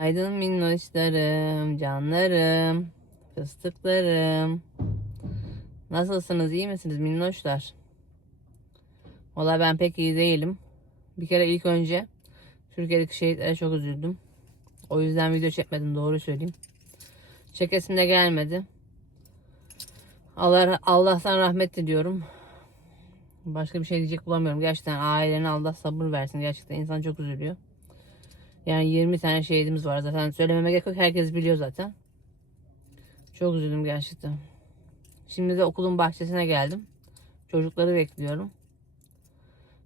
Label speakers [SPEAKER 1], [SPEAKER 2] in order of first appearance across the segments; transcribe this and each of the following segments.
[SPEAKER 1] Aydın minnoşlarım, canlarım, fıstıklarım. Nasılsınız, iyi misiniz minnoşlar? Valla ben pek iyi değilim. Bir kere ilk önce Türkiye'deki şehitlere çok üzüldüm. O yüzden video çekmedim doğru söyleyeyim. Çekesim de gelmedi. Allah, Allah'tan rahmet diliyorum. Başka bir şey diyecek bulamıyorum. Gerçekten ailelerine Allah sabır versin. Gerçekten insan çok üzülüyor. Yani 20 tane şehidimiz var zaten. Söylememe gerek yok. Herkes biliyor zaten. Çok üzüldüm gerçekten. Şimdi de okulun bahçesine geldim. Çocukları bekliyorum.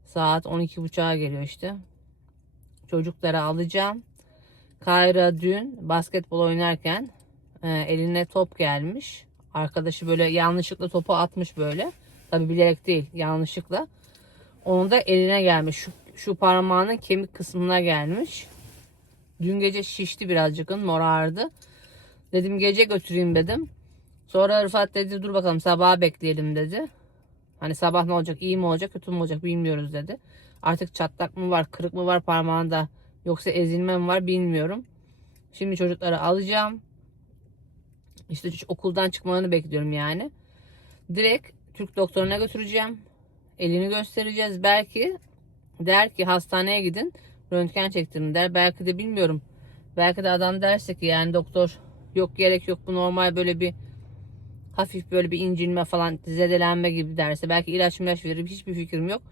[SPEAKER 1] Saat 12.30'a geliyor işte. Çocukları alacağım. Kayra dün basketbol oynarken e, eline top gelmiş. Arkadaşı böyle yanlışlıkla topu atmış böyle. Tabi bilerek değil yanlışlıkla. Onun da eline gelmiş. Şu, şu parmağının kemik kısmına gelmiş. Dün gece şişti birazcık morardı. Dedim gece götüreyim dedim. Sonra Rıfat dedi dur bakalım sabaha bekleyelim dedi. Hani sabah ne olacak iyi mi olacak kötü mü olacak bilmiyoruz dedi. Artık çatlak mı var kırık mı var parmağında yoksa ezilme mi var bilmiyorum. Şimdi çocukları alacağım. İşte okuldan çıkmalarını bekliyorum yani. Direkt Türk doktoruna götüreceğim. Elini göstereceğiz. Belki der ki hastaneye gidin röntgen çektirin der. Belki de bilmiyorum. Belki de adam derse ki yani doktor yok gerek yok bu normal böyle bir hafif böyle bir incinme falan zedelenme gibi derse belki ilaç ilaç verir hiçbir fikrim yok.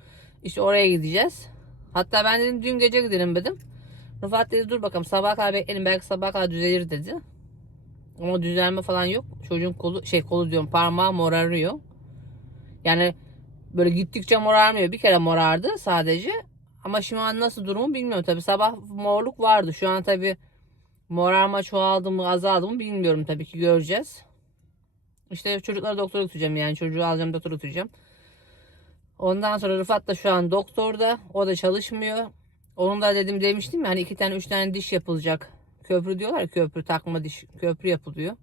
[SPEAKER 1] İşte oraya gideceğiz. Hatta ben dedim dün gece gidelim dedim. Rıfat dedi dur bakalım sabah kadar bekleyelim belki sabah kadar düzelir dedi. Ama düzelme falan yok. Çocuğun kolu şey kolu diyorum parmağı morarıyor. Yani böyle gittikçe morarmıyor. Bir kere morardı sadece. Ama şu an nasıl durumu bilmiyorum tabi. Sabah morluk vardı. Şu an tabi morarma çoğaldı mı azaldı mı bilmiyorum tabii ki göreceğiz. İşte çocukları doktora götüreceğim yani çocuğu alacağım doktora götüreceğim. Ondan sonra Rıfat da şu an doktorda. O da çalışmıyor. Onun da dedim demiştim ya hani iki tane üç tane diş yapılacak. Köprü diyorlar köprü takma diş köprü yapılıyor.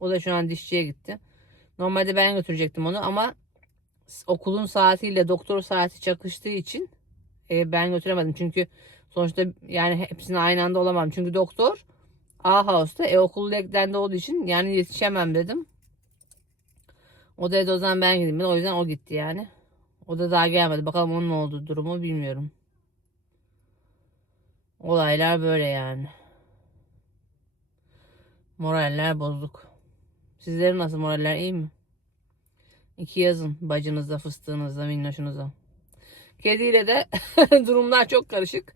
[SPEAKER 1] O da şu an dişçiye gitti. Normalde ben götürecektim onu ama okulun saatiyle doktor saati çakıştığı için ben götüremedim. Çünkü sonuçta yani hepsini aynı anda olamam. Çünkü doktor A House'ta e okul eklendi olduğu için yani yetişemem dedim. O da dedi o zaman ben gideyim. O yüzden o gitti yani. O da daha gelmedi. Bakalım onun ne olduğu durumu bilmiyorum. Olaylar böyle yani. Moraller bozuk. Sizlerin nasıl moraller iyi mi? İki yazın bacınıza, fıstığınıza, minnoşunuza. Kediyle de durumlar çok karışık.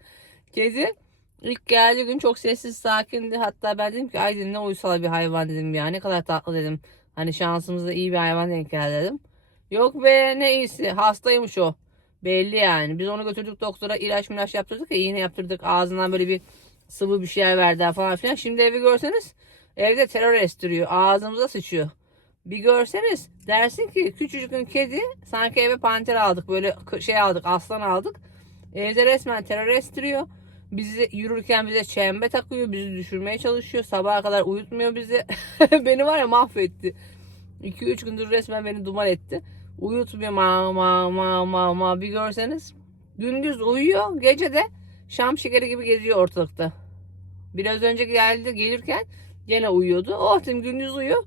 [SPEAKER 1] Kedi ilk geldiği gün çok sessiz sakindi. Hatta ben dedim ki Aydın ne uysal bir hayvan dedim ya. Ne kadar tatlı dedim. Hani şansımızda iyi bir hayvan denk geldi dedim. Yok be ne iyisi hastaymış o. Belli yani. Biz onu götürdük doktora ilaç milaç yaptırdık ya iğne yaptırdık. Ağzından böyle bir sıvı bir şeyler verdiler falan filan. Şimdi evi görseniz evde terör estiriyor. Ağzımıza sıçıyor. Bir görseniz dersin ki küçücük kedi sanki eve panter aldık böyle şey aldık aslan aldık. Evde resmen terör estiriyor. Bizi yürürken bize çembe takıyor. Bizi düşürmeye çalışıyor. Sabaha kadar uyutmuyor bizi. beni var ya mahvetti. 2-3 gündür resmen beni duman etti. Uyutmuyor ma ma ma ma ma bir görseniz. Gündüz uyuyor. Gece de şam şekeri gibi geziyor ortalıkta. Biraz önce geldi gelirken gene uyuyordu. Oh dedim gündüz uyuyor.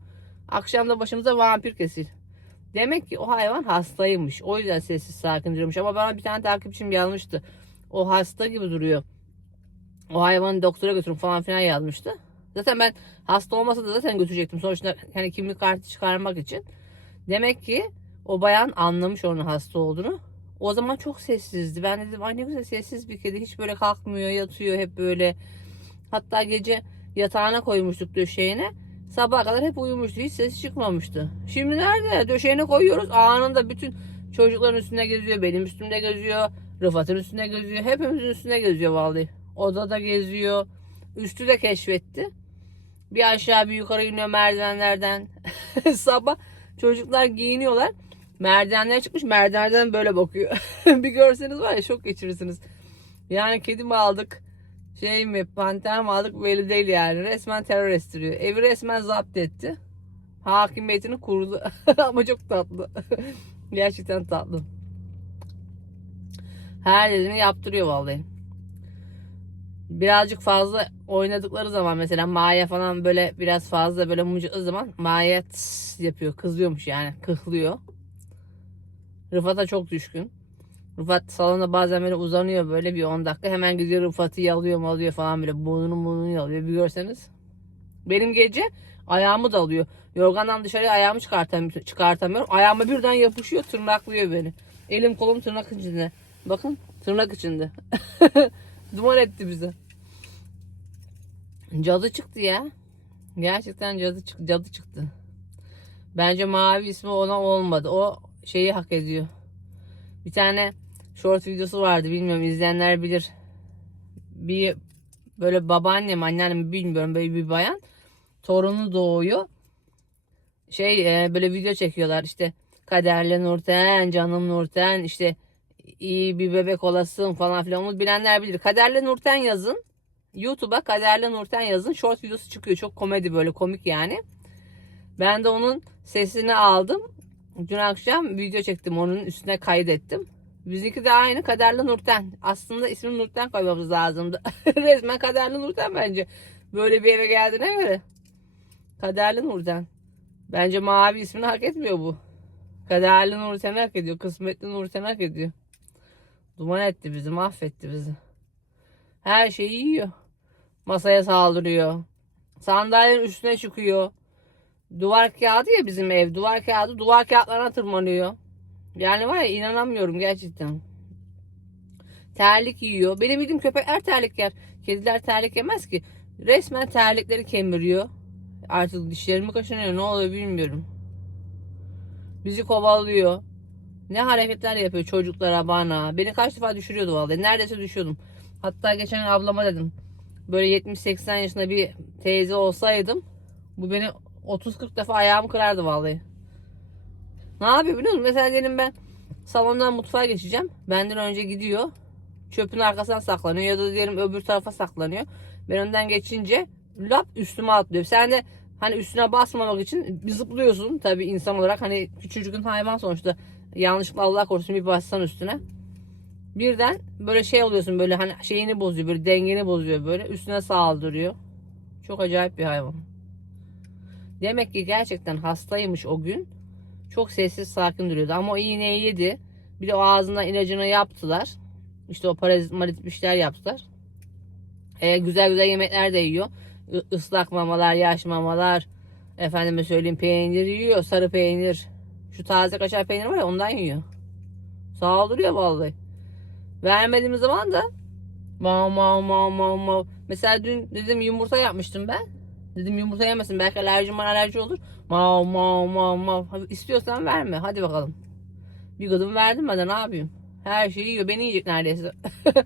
[SPEAKER 1] Akşam da başımıza vampir kesil. Demek ki o hayvan hastaymış. O yüzden sessiz sakin duruyormuş. Ama bana bir tane takipçim yazmıştı. O hasta gibi duruyor. O hayvanı doktora götürün falan filan yazmıştı. Zaten ben hasta olmasa da zaten götürecektim. Sonuçta hani kimlik kartı çıkarmak için. Demek ki o bayan anlamış onun hasta olduğunu. O zaman çok sessizdi. Ben dedim ay ne güzel sessiz bir kedi. Hiç böyle kalkmıyor, yatıyor hep böyle. Hatta gece yatağına koymuştuk döşeğine. Sabaha kadar hep uyumuştu. Hiç ses çıkmamıştı. Şimdi nerede? Döşeğine koyuyoruz. Anında bütün çocukların üstüne geziyor. Benim üstümde geziyor. Rıfat'ın üstüne geziyor. Hepimizin üstüne geziyor vallahi. Odada geziyor. Üstü de keşfetti. Bir aşağı bir yukarı iniyor merdivenlerden. Sabah çocuklar giyiniyorlar. Merdivenlere çıkmış merdivenlerden böyle bakıyor. bir görseniz var ya şok geçirirsiniz. Yani kedi mi aldık? Şey mi panter mi aldık belli değil yani. Resmen terör estiriyor. Evi resmen zapt etti. Hakimiyetini kurdu. Ama çok tatlı. Gerçekten tatlı. Her dediğini yaptırıyor vallahi. birazcık fazla oynadıkları zaman mesela Maya falan böyle biraz fazla böyle mıcıklı zaman Maya yapıyor. Kızıyormuş yani. Kıhlıyor. Rıfat'a çok düşkün. Rıfat salonda bazen böyle uzanıyor böyle bir 10 dakika. Hemen gidiyor Rıfat'ı yalıyor malıyor falan böyle. Burnunu burnunu yalıyor. Bir görseniz. Benim gece ayağımı dalıyor. Yorgandan dışarıya ayağımı çıkartam çıkartamıyorum. Ayağıma birden yapışıyor tırnaklıyor beni. Elim kolum tırnak içinde. Bakın tırnak içinde. Duman etti bizi. Cadı çıktı ya. Gerçekten cadı, çık cadı çıktı. Bence mavi ismi ona olmadı. O şeyi hak ediyor. Bir tane short videosu vardı bilmiyorum izleyenler bilir. Bir böyle babaannem anneannem bilmiyorum böyle bir bayan torunu doğuyor. Şey e, böyle video çekiyorlar işte kaderli Nurten canım Nurten işte iyi bir bebek olasın falan filan onu bilenler bilir. Kaderli Nurten yazın. YouTube'a Kaderli Nurten yazın. Short videosu çıkıyor. Çok komedi böyle komik yani. Ben de onun sesini aldım. Dün akşam video çektim. Onun üstüne kaydettim. Bizimki de aynı Kaderli Nurten. Aslında ismini Nurten koymamız lazımdı. Resmen Kaderli Nurten bence. Böyle bir eve geldiğine göre. Kaderli Nurten. Bence mavi ismini hak etmiyor bu. Kaderli Nurten'i hak ediyor. Kısmetli Nurten'i hak ediyor. Duman etti bizi, mahvetti bizi. Her şeyi yiyor. Masaya saldırıyor. Sandalyenin üstüne çıkıyor. Duvar kağıdı ya bizim ev. Duvar kağıdı duvar kağıtlarına tırmanıyor. Yani var ya inanamıyorum gerçekten. Terlik yiyor. Benim bildiğim köpekler terlik yer. Kediler terlik yemez ki. Resmen terlikleri kemiriyor. Artık dişlerimi kaşınıyor. Ne oluyor bilmiyorum. Bizi kovalıyor. Ne hareketler yapıyor çocuklara bana. Beni kaç defa düşürüyordu vallahi. Neredeyse düşüyordum. Hatta geçen ablama dedim. Böyle 70-80 yaşında bir teyze olsaydım bu beni 30-40 defa ayağımı kırardı vallahi. Ne yapıyor biliyor musun? Mesela diyelim ben salondan mutfağa geçeceğim. Benden önce gidiyor. Çöpün arkasına saklanıyor ya da diyelim öbür tarafa saklanıyor. Ben önden geçince lap üstüme atlıyor. Sen de hani üstüne basmamak için zıplıyorsun tabii insan olarak. Hani küçücükün hayvan sonuçta yanlışlıkla Allah korusun bir bassan üstüne. Birden böyle şey oluyorsun böyle hani şeyini bozuyor böyle dengeni bozuyor böyle üstüne saldırıyor. Çok acayip bir hayvan. Demek ki gerçekten hastaymış o gün. Çok sessiz sakin duruyordu ama o iğneyi yedi. Bir de o ağzından ilacını yaptılar. İşte o parazit marazit bir şeyler yaptılar. E, güzel güzel yemekler de yiyor. I- ıslak mamalar, yaş mamalar. Efendime söyleyeyim peynir yiyor. Sarı peynir. Şu taze kaşar peyniri var ya ondan yiyor. Saldırıyor vallahi. Vermediğim zaman da mav mav mav mav mav. Mesela dün dedim yumurta yapmıştım ben. Dedim yumurta yemesin belki alerjim var alerji olur. Mav mav mav mav. İstiyorsan verme hadi bakalım. Bir gıdım verdim ben de ne yapayım. Her şeyi yiyor. Beni yiyecek neredeyse.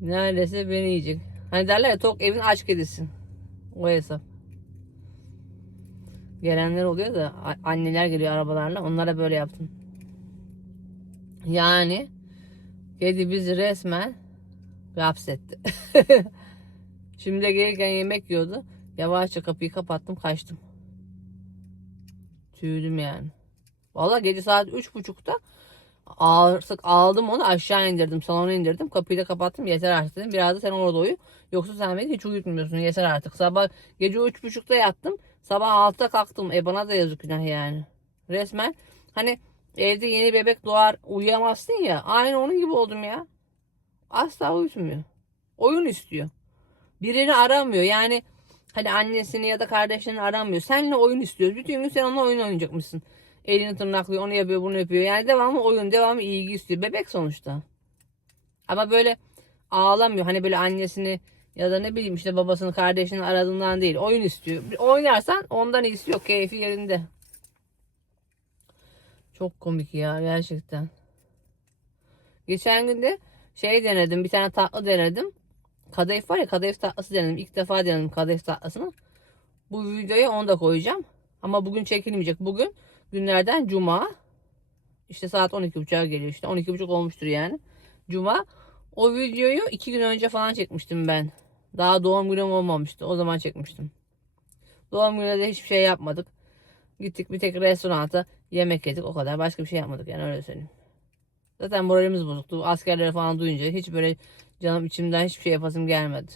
[SPEAKER 1] neredeyse beni yiyecek. Hani derler ya tok evin aç kedisi. O hesap. Gelenler oluyor da anneler geliyor arabalarla. Onlara böyle yaptım. Yani kedi bizi resmen hapsetti. Şimdi de gelirken yemek yiyordu. Yavaşça kapıyı kapattım kaçtım. Tüydüm yani. Vallahi gece saat üç buçukta artık aldım onu aşağı indirdim. Salona indirdim. Kapıyı da kapattım. Yeter artık dedim. Biraz da sen orada uyu. Yoksa sen beni hiç uyutmuyorsun. Yeter artık. Sabah gece üç buçukta yattım. Sabah altıda kalktım. E bana da yazık günah yani. Resmen hani evde yeni bebek doğar uyuyamazsın ya. Aynı onun gibi oldum ya. Asla uyutmuyor. Oyun istiyor. Birini aramıyor. Yani hani annesini ya da kardeşini aramıyor. Seninle oyun istiyor. Bütün gün sen onunla oyun oynayacakmışsın. Elini tırnaklıyor, onu yapıyor, bunu yapıyor. Yani devamlı oyun, devamlı ilgi istiyor. Bebek sonuçta. Ama böyle ağlamıyor. Hani böyle annesini ya da ne bileyim işte babasını, kardeşini aradığından değil. Oyun istiyor. Oynarsan ondan iyisi yok. Keyfi yerinde. Çok komik ya gerçekten. Geçen gün de şey denedim. Bir tane tatlı denedim. Kadayıf var ya kadayıf tatlısı denedim. İlk defa denedim kadayıf tatlısını. Bu videoya onu da koyacağım. Ama bugün çekilmeyecek. Bugün günlerden cuma. İşte saat 12.30'a geliyor işte. 12.30 olmuştur yani. Cuma. O videoyu iki gün önce falan çekmiştim ben. Daha doğum günüm olmamıştı. O zaman çekmiştim. Doğum gününe de hiçbir şey yapmadık. Gittik bir tek restoranta yemek yedik o kadar. Başka bir şey yapmadık yani öyle söyleyeyim. Zaten moralimiz bozuktu. Askerleri falan duyunca hiç böyle Canım içimden hiçbir şey yapasım gelmedi.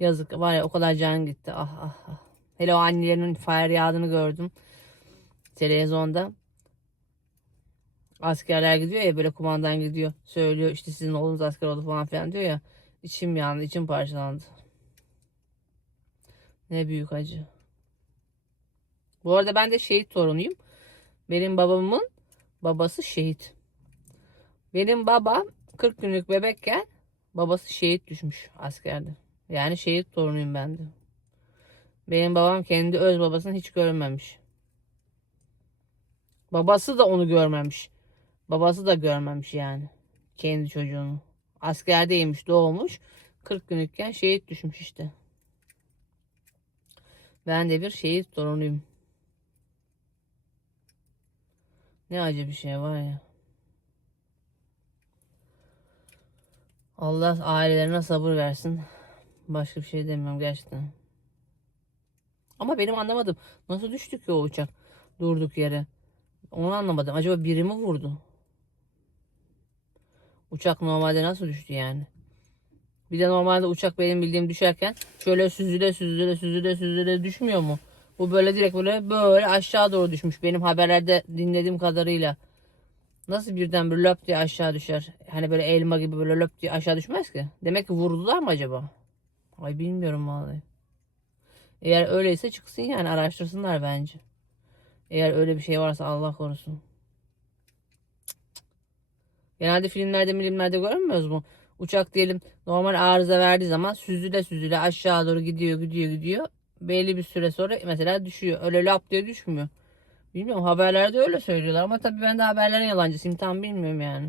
[SPEAKER 1] Yazık var ya o kadar can gitti. Ah ah ah. Hele o annelerinin feryadını gördüm. Televizyonda. Askerler gidiyor ya böyle kumandan gidiyor. Söylüyor işte sizin oğlunuz asker oldu falan filan diyor ya. İçim yandı, içim parçalandı. Ne büyük acı. Bu arada ben de şehit torunuyum. Benim babamın babası şehit. Benim babam 40 günlük bebekken babası şehit düşmüş askerde. Yani şehit torunuyum ben de. Benim babam kendi öz babasını hiç görmemiş. Babası da onu görmemiş. Babası da görmemiş yani. Kendi çocuğunu. Askerdeymiş doğmuş. 40 günlükken şehit düşmüş işte. Ben de bir şehit torunuyum. Ne acı bir şey var ya. Allah ailelerine sabır versin. Başka bir şey demiyorum gerçekten. Ama benim anlamadım. Nasıl düştük ki o uçak? Durduk yere. Onu anlamadım. Acaba biri mi vurdu? Uçak normalde nasıl düştü yani? Bir de normalde uçak benim bildiğim düşerken şöyle süzüle süzüle süzüle süzüle düşmüyor mu? Bu böyle direkt böyle böyle aşağı doğru düşmüş. Benim haberlerde dinlediğim kadarıyla. Nasıl birden bir löp diye aşağı düşer? Hani böyle elma gibi böyle löp diye aşağı düşmez ki. Demek ki vurdular mı acaba? Ay bilmiyorum vallahi. Eğer öyleyse çıksın yani araştırsınlar bence. Eğer öyle bir şey varsa Allah korusun. Genelde filmlerde milimlerde görmüyoruz mu? Uçak diyelim normal arıza verdiği zaman süzüle süzüle aşağı doğru gidiyor gidiyor gidiyor. Belli bir süre sonra mesela düşüyor. Öyle lap diye düşmüyor. Bilmiyorum haberlerde öyle söylüyorlar ama tabii ben de haberlerin yalancısıyım tam bilmiyorum yani.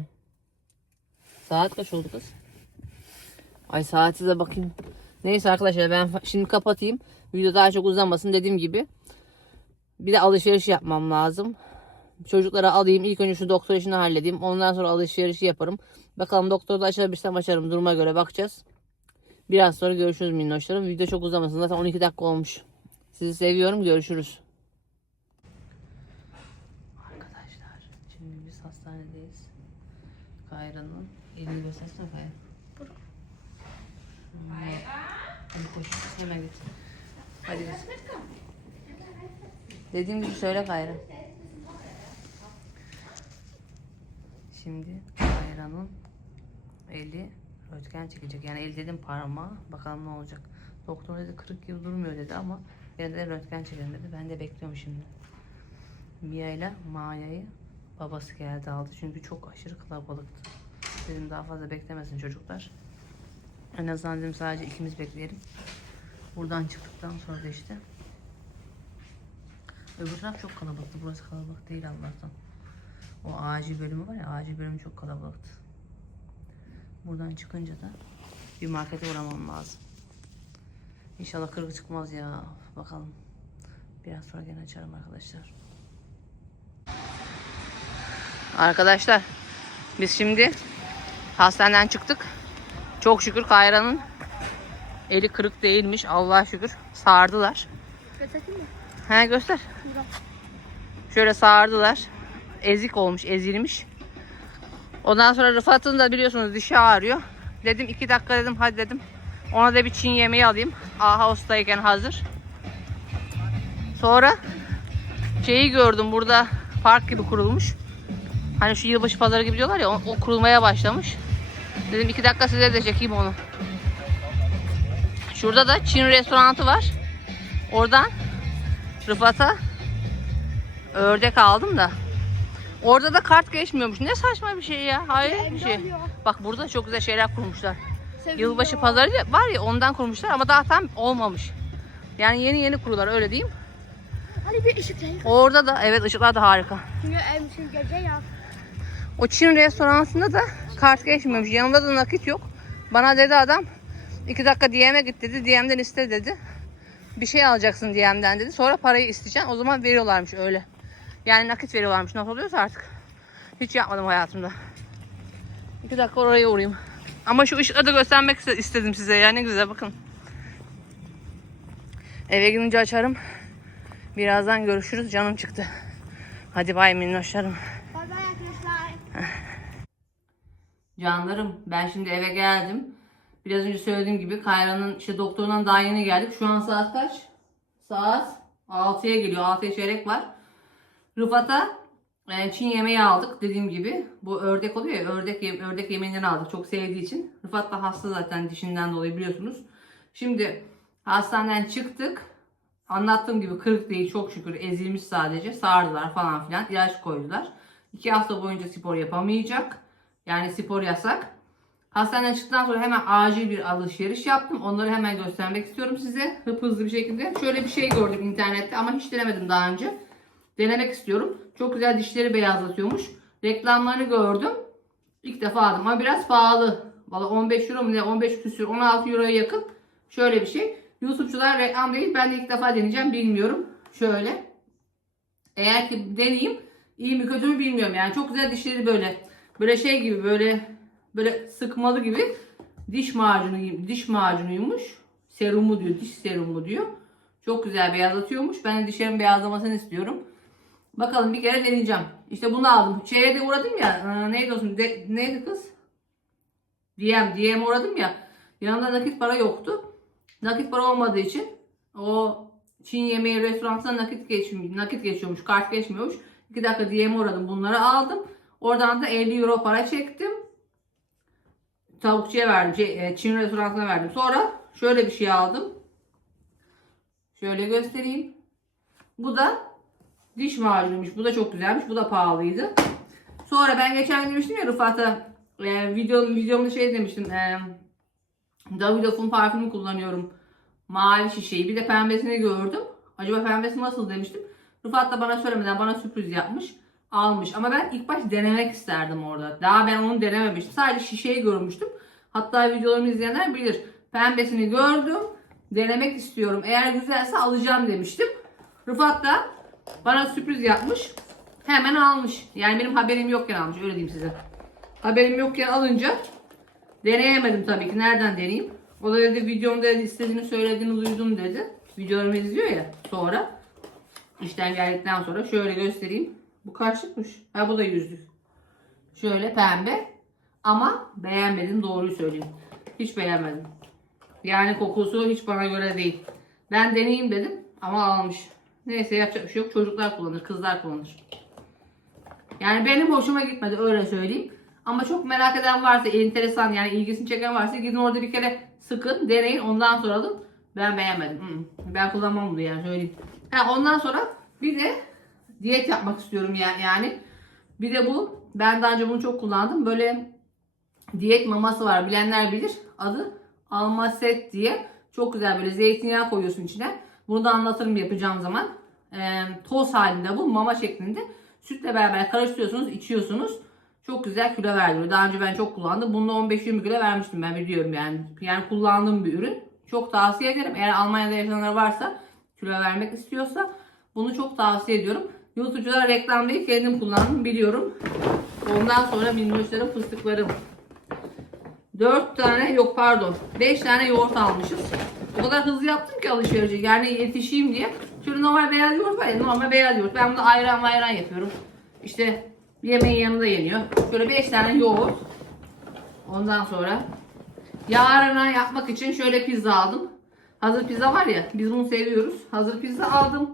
[SPEAKER 1] Saat kaç oldu kız? Ay saati de bakayım. Neyse arkadaşlar ben şimdi kapatayım. Video daha çok uzamasın dediğim gibi. Bir de alışveriş yapmam lazım. Çocuklara alayım. İlk önce şu doktor işini halledeyim. Ondan sonra alışverişi yaparım. Bakalım doktorda açabilirsem açarım. Duruma göre bakacağız. Biraz sonra görüşürüz minnoşlarım. Video çok uzamasın. Zaten 12 dakika olmuş. Sizi seviyorum. Görüşürüz. Arkadaşlar şimdi biz hastanedeyiz. Kayra'nın elini göstersene Kayra. Hadi koş. Hemen git. Hadi git. Dediğim gibi söyle Kayra. Şimdi Kayra'nın eli röntgen çekecek. Yani el dedim parmağı. Bakalım ne olacak. Doktor dedi 40 yıl durmuyor dedi ama yine de röntgen çekelim dedi. Ben de bekliyorum şimdi. Mia ile Maya'yı babası geldi aldı. Çünkü çok aşırı kalabalıktı. Dedim daha fazla beklemesin çocuklar. En azından dedim sadece ikimiz bekleyelim. Buradan çıktıktan sonra da işte. Öbür taraf çok kalabalıktı. Burası kalabalık değil Allah'tan. O acil bölümü var ya acil bölümü çok kalabalıktı. Buradan çıkınca da bir markete uğramam lazım. İnşallah kırık çıkmaz ya. Bakalım. Biraz sonra gene açarım arkadaşlar. Arkadaşlar biz şimdi hastaneden çıktık. Çok şükür Kayra'nın eli kırık değilmiş. Allah'a şükür. Sardılar.
[SPEAKER 2] Götüreyim mi?
[SPEAKER 1] He göster.
[SPEAKER 2] Burada.
[SPEAKER 1] Şöyle sardılar. Ezik olmuş, ezilmiş. Ondan sonra Rıfat'ın da biliyorsunuz dişi ağrıyor. Dedim iki dakika dedim hadi dedim. Ona da bir Çin yemeği alayım. Aha hastayken hazır. Sonra şeyi gördüm burada park gibi kurulmuş. Hani şu yılbaşı pazarı gibi diyorlar ya o, o kurulmaya başlamış. Dedim iki dakika size de çekeyim onu. Şurada da Çin restoranı var. Oradan Rıfat'a ördek aldım da. Orada da kart geçmiyormuş. Ne saçma bir şey ya. Hayır bir şey. Bak burada çok güzel şeyler kurmuşlar. Yılbaşı pazarı var ya ondan kurmuşlar ama daha tam olmamış. Yani yeni yeni kurular öyle diyeyim.
[SPEAKER 2] Hani bir ışık.
[SPEAKER 1] Orada da evet ışıklar da harika.
[SPEAKER 2] Çünkü gece ya.
[SPEAKER 1] O Çin restoranında da kart geçmiyormuş. Yanımda da nakit yok. Bana dedi adam iki dakika DM'e git dedi. DM'den iste dedi. Bir şey alacaksın DM'den dedi. Sonra parayı isteyeceksin. O zaman veriyorlarmış öyle. Yani nakit veriyorlarmış. Nasıl oluyorsa artık. Hiç yapmadım hayatımda. İki dakika oraya uğrayayım. Ama şu ışıkları da göstermek iste- istedim size ya. Ne güzel bakın. Eve gidince açarım. Birazdan görüşürüz. Canım çıktı. Hadi bay minnoşlarım.
[SPEAKER 2] Bay bay arkadaşlar.
[SPEAKER 1] Canlarım ben şimdi eve geldim. Biraz önce söylediğim gibi Kayra'nın işte doktorundan daha yeni geldik. Şu an saat kaç? Saat 6'ya geliyor. 6'ya çeyrek var. Rıfat'a e, Çin yemeği aldık dediğim gibi. Bu ördek oluyor ya ördek, ördek yemeğinden aldık çok sevdiği için. Rıfat da hasta zaten dişinden dolayı biliyorsunuz. Şimdi hastaneden çıktık. Anlattığım gibi kırık değil çok şükür ezilmiş sadece. Sardılar falan filan ilaç koydular. İki hafta boyunca spor yapamayacak. Yani spor yasak. Hastaneden çıktıktan sonra hemen acil bir alışveriş yaptım. Onları hemen göstermek istiyorum size. Hıp hızlı bir şekilde. Şöyle bir şey gördüm internette ama hiç denemedim daha önce. Denemek istiyorum. Çok güzel dişleri beyazlatıyormuş. Reklamlarını gördüm. İlk defa aldım ama biraz pahalı. Valla 15 euro mu ne 15 küsür 16 euroya yakın. Şöyle bir şey. YouTube'cular reklam değil. Ben de ilk defa deneyeceğim bilmiyorum. Şöyle. Eğer ki deneyeyim iyi mi kötü mü bilmiyorum. Yani çok güzel dişleri böyle böyle şey gibi böyle böyle sıkmalı gibi diş macunu gibi diş macunuymuş. Serumu diyor. Diş serumu diyor. Çok güzel beyazlatıyormuş. Ben de dişlerimin beyazlamasını istiyorum. Bakalım bir kere deneyeceğim. İşte bunu aldım. Şeye de uğradım ya. e, neydi olsun? De, neydi kız? DM. DM uğradım ya. Yanımda nakit para yoktu. Nakit para olmadığı için o Çin yemeği restoranına nakit geçmiyor, nakit geçiyormuş, kart geçmiyormuş. 2 dakika DM uğradım, bunları aldım. Oradan da 50 euro para çektim. Tavukçuya verdim, şey, e, Çin restoranına verdim. Sonra şöyle bir şey aldım. Şöyle göstereyim. Bu da diş macunuymuş. Bu da çok güzelmiş. Bu da pahalıydı. Sonra ben geçen gün demiştim ya Rıfat'a e, video, videomda şey demiştim. E, Davidoff'un parfümü kullanıyorum. Mavi şişeyi. Bir de pembesini gördüm. Acaba pembesi nasıl demiştim. Rıfat da bana söylemeden bana sürpriz yapmış. Almış. Ama ben ilk baş denemek isterdim orada. Daha ben onu denememiştim. Sadece şişeyi görmüştüm. Hatta videolarımı izleyenler bilir. Pembesini gördüm. Denemek istiyorum. Eğer güzelse alacağım demiştim. Rıfat da bana sürpriz yapmış. Hemen almış. Yani benim haberim yokken almış. Öyle diyeyim size. Haberim yokken alınca Deneyemedim tabii ki. Nereden deneyeyim? O da dedi videomda dedi, istediğini söylediğini duydum dedi. Videolarımı izliyor ya sonra. İşten geldikten sonra şöyle göstereyim. Bu kaçlıkmış? Ha bu da yüzlük. Şöyle pembe. Ama beğenmedim doğruyu söyleyeyim. Hiç beğenmedim. Yani kokusu hiç bana göre değil. Ben deneyeyim dedim ama almış. Neyse yapacak bir şey yok. Çocuklar kullanır, kızlar kullanır. Yani benim hoşuma gitmedi öyle söyleyeyim. Ama çok merak eden varsa, enteresan yani ilgisini çeken varsa gidin orada bir kere sıkın, deneyin ondan sonra alın. Ben beğenmedim. Ben kullanmam bunu yani söyleyeyim. Ha, ondan sonra bir de diyet yapmak istiyorum ya- yani. Bir de bu, ben daha önce bunu çok kullandım. Böyle diyet maması var bilenler bilir. Adı Almaset diye. Çok güzel böyle zeytinyağı koyuyorsun içine. Bunu da anlatırım yapacağım zaman. Ee, toz halinde bu mama şeklinde. Sütle beraber karıştırıyorsunuz, içiyorsunuz. Çok güzel kilo verdiriyor. Daha önce ben çok kullandım. Bununla 15-20 kilo vermiştim ben biliyorum yani. Yani kullandığım bir ürün. Çok tavsiye ederim. Eğer Almanya'da yaşayanlar varsa kilo vermek istiyorsa bunu çok tavsiye ediyorum. YouTube'cular reklam değil kendim kullandım biliyorum. Ondan sonra minnoşlarım fıstıklarım. 4 tane yok pardon 5 tane yoğurt almışız. O kadar hızlı yaptım ki alışverişi yani yetişeyim diye. Şöyle normal beyaz yoğurt var ya normal beyaz yoğurt. Ben bunu ayran ayran yapıyorum. İşte yemeğin yanında yeniyor. Şöyle 5 tane yoğurt. Ondan sonra yarına yapmak için şöyle pizza aldım. Hazır pizza var ya biz bunu seviyoruz. Hazır pizza aldım.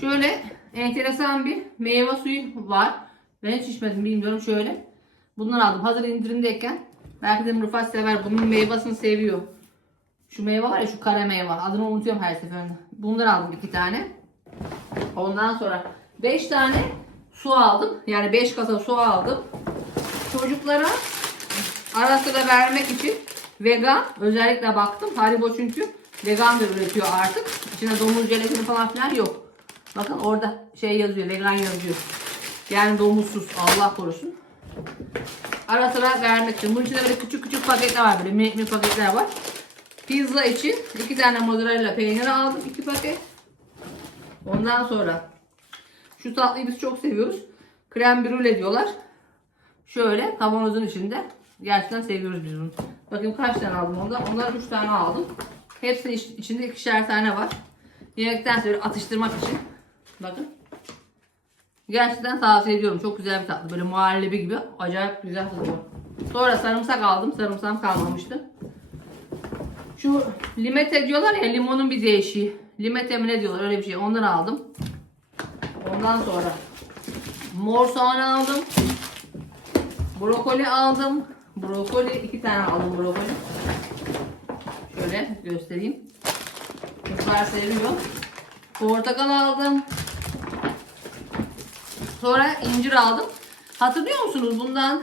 [SPEAKER 1] Şöyle enteresan bir meyve suyu var. Ben hiç içmedim bilmiyorum şöyle. Bundan aldım. Hazır indirimdeyken. Belki de Rıfat sever. Bunun meyvasını seviyor. Şu meyve var ya şu kara meyve. Adını unutuyorum her seferinde. Bundan aldım iki tane. Ondan sonra 5 tane su aldım. Yani 5 kasa su aldım. Çocuklara ara sıra vermek için vegan özellikle baktım. Haribo çünkü vegan da üretiyor artık. İçine domuz jelatini falan filan yok. Bakın orada şey yazıyor vegan yazıyor. Yani domuzsuz Allah korusun. Ara sıra vermek için. Bunun içinde böyle küçük küçük paketler var. Böyle minik minik paketler var. Pizza için iki tane mozzarella peyniri aldım. iki paket. Ondan sonra şu tatlıyı biz çok seviyoruz. Krem brûlée diyorlar. Şöyle kavanozun içinde. Gerçekten seviyoruz biz bunu. Bakayım kaç tane aldım ondan. Ondan 3 tane aldım. Hepsinin iç- içinde ikişer tane var. Yemekten sonra atıştırmak için. Bakın. Gerçekten tavsiye ediyorum. Çok güzel bir tatlı. Böyle muhallebi gibi. Acayip güzel tadı. Sonra sarımsak aldım. Sarımsağım kalmamıştı. Şu limete diyorlar ya limonun bir değişiği. Limete mi ne diyorlar öyle bir şey. Ondan aldım. Ondan sonra mor soğan aldım. Brokoli aldım. Brokoli iki tane aldım brokoli. Şöyle göstereyim. Kızlar seviyor. Portakal aldım. Sonra incir aldım. Hatırlıyor musunuz bundan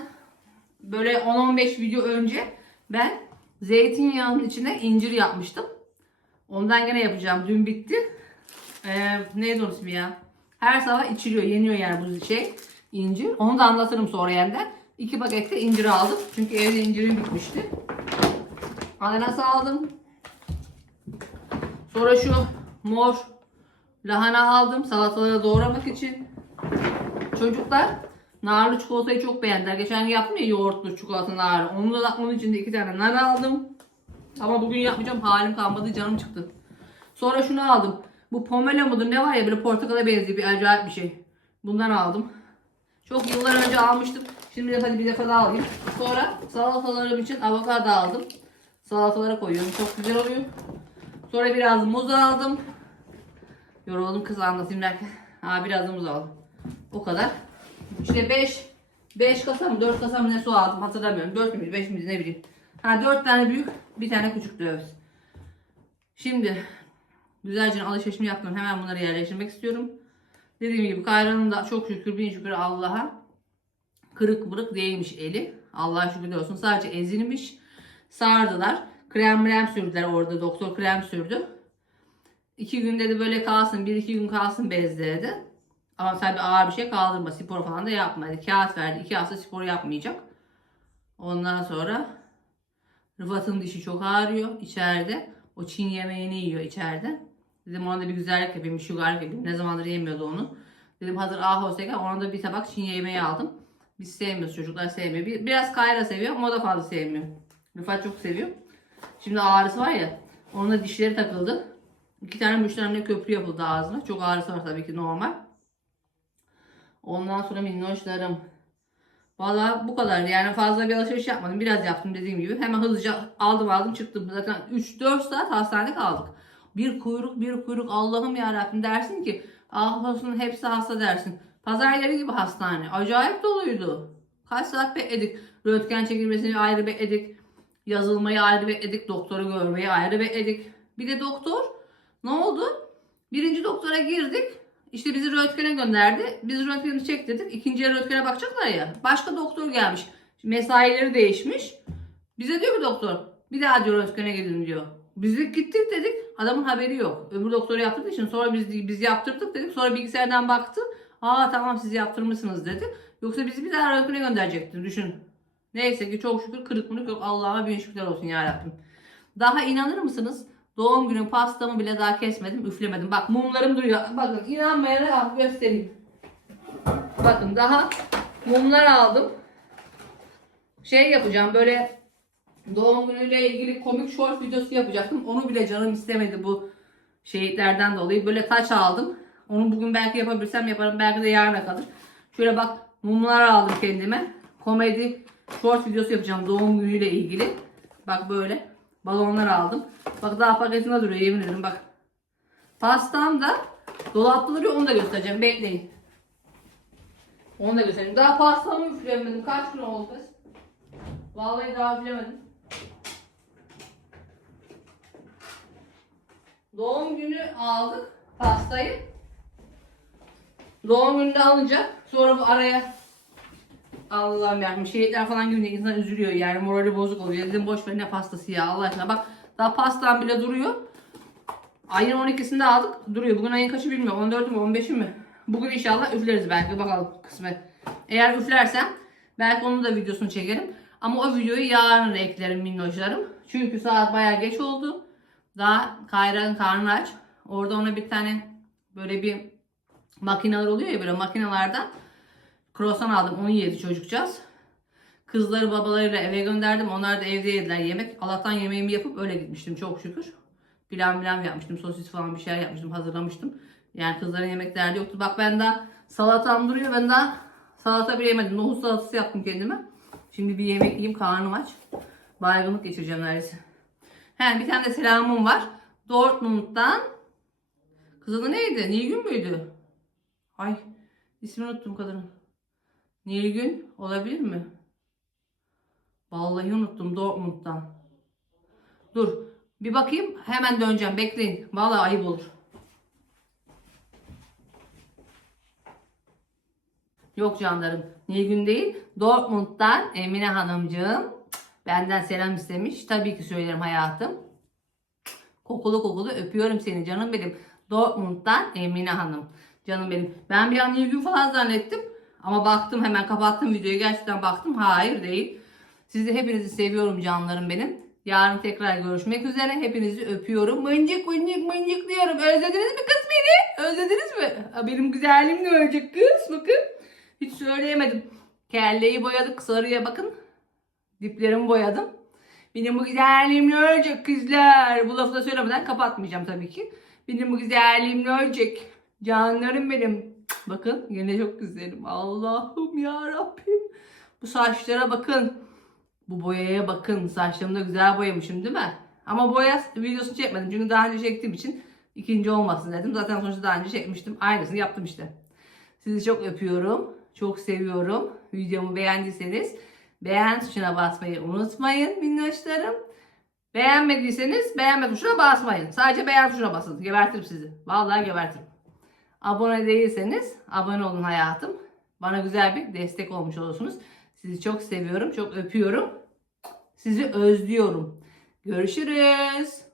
[SPEAKER 1] böyle 10-15 video önce ben zeytinyağının içine incir yapmıştım. Ondan gene yapacağım. Dün bitti. Ee, neydi onun ismi ya? Her sabah içiliyor, yeniyor yani bu şey. incir. Onu da anlatırım sonra yeniden. İki pakette incir aldım. Çünkü evde incirim bitmişti. Ananas aldım. Sonra şu mor lahana aldım salatalara doğramak için. Çocuklar narlı çikolatayı çok beğendiler. Geçen gün yaptım ya yoğurtlu çikolata narlı. Onu da onun için de iki tane nar aldım. Ama bugün yapmayacağım. Halim kalmadı. Canım çıktı. Sonra şunu aldım. Bu pomelo mudur ne var ya böyle portakala benziyor bir acayip bir şey. Bundan aldım. Çok yıllar önce almıştım. Şimdi de hadi bir defa daha alayım. Sonra salatalarım için avokado aldım. Salatalara koyuyorum. Çok güzel oluyor. Sonra biraz muz aldım. Yoruldum kız anlatayım derken. Ha biraz muz aldım. O kadar. İşte 5 5 kasa mı 4 kasa mı ne su aldım hatırlamıyorum. 4 müydü 5 miydi ne bileyim. Ha 4 tane büyük bir tane küçük döviz. Şimdi güzelce alışverişimi yaptım. Hemen bunları yerleştirmek istiyorum. Dediğim gibi Kayra'nın da çok şükür bin şükür Allah'a kırık mırık değilmiş eli. Allah'a şükür olsun. Sadece ezilmiş. Sardılar. Krem mrem sürdüler orada. Doktor krem sürdü. İki gün dedi böyle kalsın. Bir iki gün kalsın bezde. Ama tabii ağır bir şey kaldırma. Spor falan da yapma. dedi. Kağıt verdi. iki hafta spor yapmayacak. Ondan sonra Rıfat'ın dişi çok ağrıyor içeride. O Çin yemeğini yiyor içeride. Dedim ona da bir güzellik yapayım, bir şugarlık yapayım. Ne zamandır yemiyordu onu. Dedim hazır ahostayken ona da bir tabak Çin yemeği aldım. Biz sevmiyoruz çocuklar sevmiyor. Bir- Biraz Kayra seviyor ama o da fazla sevmiyor. Rıfat çok seviyor. Şimdi ağrısı var ya. Onun da dişleri takıldı. İki tane müşterimle köprü yapıldı ağzına. Çok ağrısı var tabii ki normal. Ondan sonra minnoşlarım. Valla bu kadar. Yani fazla bir alışveriş yapmadım. Biraz yaptım dediğim gibi. Hemen hızlıca aldım aldım çıktım. Zaten 3-4 saat hastanede kaldık. Bir kuyruk bir kuyruk Allah'ım ya Rabbim dersin ki ah olsun hepsi hasta dersin. Pazar yeri gibi hastane. Acayip doluydu. Kaç saat bekledik. Röntgen çekilmesini ayrı bekledik. Yazılmayı ayrı bekledik. Doktoru görmeyi ayrı bekledik. Bir de doktor ne oldu? Birinci doktora girdik. İşte bizi röntgene gönderdi. Biz röntgeni çektirdik. İkinciye röntgene bakacaklar ya. Başka doktor gelmiş. Mesaileri değişmiş. Bize diyor ki doktor bir daha diyor röntgene gidin diyor. Biz de gittik dedik. Adamın haberi yok. Öbür doktoru yaptırdığı için sonra biz biz yaptırdık dedik. Sonra bilgisayardan baktı. Aa tamam siz yaptırmışsınız dedi. Yoksa bizi bir daha röntgene gönderecekti düşün. Neyse ki çok şükür kırık mırık yok. Allah'a bin şükürler olsun ya Rabbim. Daha inanır mısınız? Doğum günü pastamı bile daha kesmedim, üflemedim. Bak mumlarım duruyor. Bakın inanmayana al göstereyim. Bakın daha mumlar aldım. Şey yapacağım böyle doğum günüyle ilgili komik short videosu yapacaktım. Onu bile canım istemedi bu şehitlerden dolayı. Böyle taç aldım. Onu bugün belki yapabilirsem yaparım. Belki de yarına kalır. Şöyle bak mumlar aldım kendime. Komedi short videosu yapacağım doğum günüyle ilgili. Bak böyle balonlar aldım. Bak daha paketinde duruyor yemin ederim bak. Pastam da dolapta duruyor onu da göstereceğim. Bekleyin. Onu da göstereyim. Daha pastamı üflemedim. Kaç gün oldu kız? Vallahi daha üflemedim. Doğum günü aldık pastayı. Doğum gününü alınca sonra bu araya Allah'ım yarabbim şehitler falan gidince insan üzülüyor yani morali bozuk oluyor. Dedim boş ver ne pastası ya Allah aşkına bak daha pastam bile duruyor. Ayın 12'sinde aldık duruyor. Bugün ayın kaçı bilmiyorum 14'ü mü 15'i mi? Bugün inşallah üfleriz belki bakalım kısmet. Eğer üflersem belki onun da videosunu çekerim. Ama o videoyu yarın eklerim minnoşlarım. Çünkü saat bayağı geç oldu. Daha Kayra'nın karnı aç. Orada ona bir tane böyle bir makineler oluyor ya böyle makinalardan Croissant aldım onu yedi çocukcağız. Kızları babalarıyla eve gönderdim. Onlar da evde yediler yemek. Allah'tan yemeğimi yapıp öyle gitmiştim çok şükür. Pilav pilav yapmıştım. Sosis falan bir şeyler yapmıştım. Hazırlamıştım. Yani kızların yemek derdi yoktu. Bak ben daha salatam duruyor. Ben daha salata bile yemedim. Nohut salatası yaptım kendime. Şimdi bir yemek yiyeyim. Karnım aç. Baygınlık geçireceğim neredeyse. He, bir tane de selamım var. Dortmund'dan. Kızın adı neydi? Nilgün müydü? Ay ismini unuttum kadının. Nilgün olabilir mi? Vallahi unuttum Dortmund'dan. Dur bir bakayım hemen döneceğim bekleyin. Vallahi ayıp olur. Yok canlarım. Nilgün değil. Dortmund'dan Emine Hanımcığım benden selam istemiş. Tabii ki söylerim hayatım. Kokulu kokulu öpüyorum seni canım benim. Dortmund'dan Emine Hanım. Canım benim. Ben bir an Nilgün falan zannettim. Ama baktım hemen kapattım videoyu. Gerçekten baktım. Hayır değil. Sizi hepinizi seviyorum canlarım benim. Yarın tekrar görüşmek üzere. Hepinizi öpüyorum. Mıncık mıncık mıncık diyorum. Özlediniz mi kız beni? Özlediniz mi? Benim güzelliğim ne olacak kız? Bakın. Hiç söyleyemedim. Kelleyi boyadık. Sarıya bakın. Diplerimi boyadım. Benim bu güzelliğim ne olacak kızlar? Bu lafı da söylemeden kapatmayacağım tabii ki. Benim bu güzelliğim ne olacak? Canlarım benim. Bakın yine çok güzelim. Allah'ım ya Rabbim. Bu saçlara bakın. Bu boyaya bakın. Saçlarımı da güzel boyamışım değil mi? Ama boya videosunu çekmedim. Çünkü daha önce çektiğim için ikinci olmasın dedim. Zaten sonuçta daha önce çekmiştim. Aynısını yaptım işte. Sizi çok öpüyorum. Çok seviyorum. Videomu beğendiyseniz beğen tuşuna basmayı unutmayın minnoşlarım. Beğenmediyseniz beğenme tuşuna basmayın. Sadece beğen tuşuna basın. Gebertirim sizi. Vallahi gebertirim. Abone değilseniz abone olun hayatım. Bana güzel bir destek olmuş olursunuz. Sizi çok seviyorum, çok öpüyorum. Sizi özlüyorum. Görüşürüz.